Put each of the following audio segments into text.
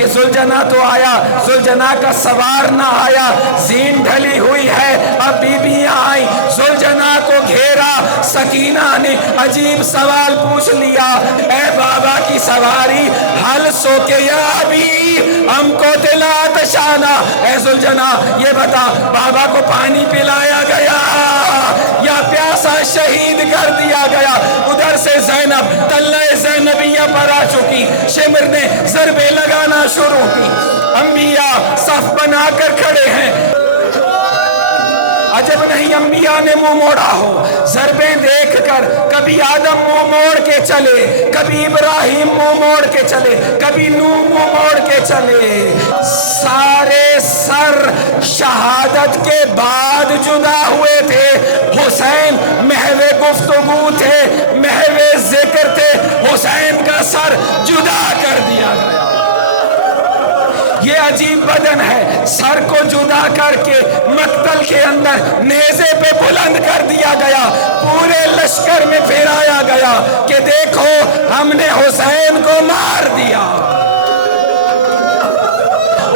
کہ ذوالجنا تو آیا، ذوالجنا کا سوار نہ آیا، زین ڈھلی ہوئی ہے، اب بیویاں آئیں، ذوالجنا کو گھیرا، سکینہ نے عجیب سوال پوچھ لیا، اے بابا کی سواری حل سو کے یا ابھی ہم کو دلا تشانا، اے ذوالجنا یہ بتا بابا کو پانی پلایا گیا یا پیاسا شہید کر دیا گیا؟ ادھر سے زینب تلہ زینبیہ پر آ چکی، شمر نے ضربیں لگانا شروع کی، انبیاء صف بنا کر کھڑے ہیں، عجب نہیں انبیاء نے منہ موڑا ہو، ضربیں دیکھ کر کبھی آدم منہ موڑ کے چلے، کبھی ابراہیم منہ موڑ کے چلے، کبھی نوح منہ موڑ کے چلے، سارے سر شہادت کے بعد جدا ہوئے تھے، حسین محو گفتگو تھے، محو ذکر تھے، حسین کا سر جدا کر دیا گیا۔ یہ عجیب بدن ہے، سر کو جدا کر کے مقتل کے اندر نیزے پہ بلند کر دیا گیا، پورے لشکر میں پھیرایا گیا کہ دیکھو ہم نے حسین کو مار دیا۔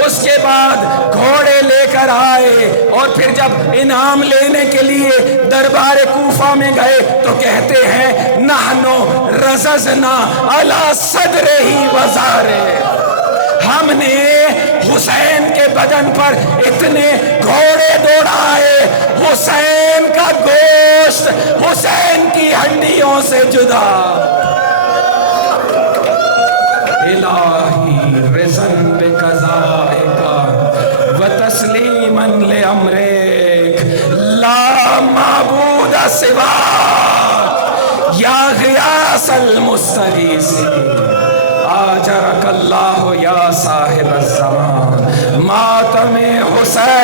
اس کے بعد گھوڑے لے کر آئے اور پھر جب انعام لینے کے لیے دربار کوفہ میں گئے تو کہتے ہیں نحنو رززنا علی صدرہی وزارے، ہم نے حسین کے بدن پر اتنے گھوڑے دوڑائے، حسین کا گوشت حسین کی ہڈیوں سے جدا۔ الہی رزن بقضائک و تسلیما لامرک لا معبود سواک یا غیاث المستغیثین، آجرک اللہ یا صاحب الزمان، ماتم حسین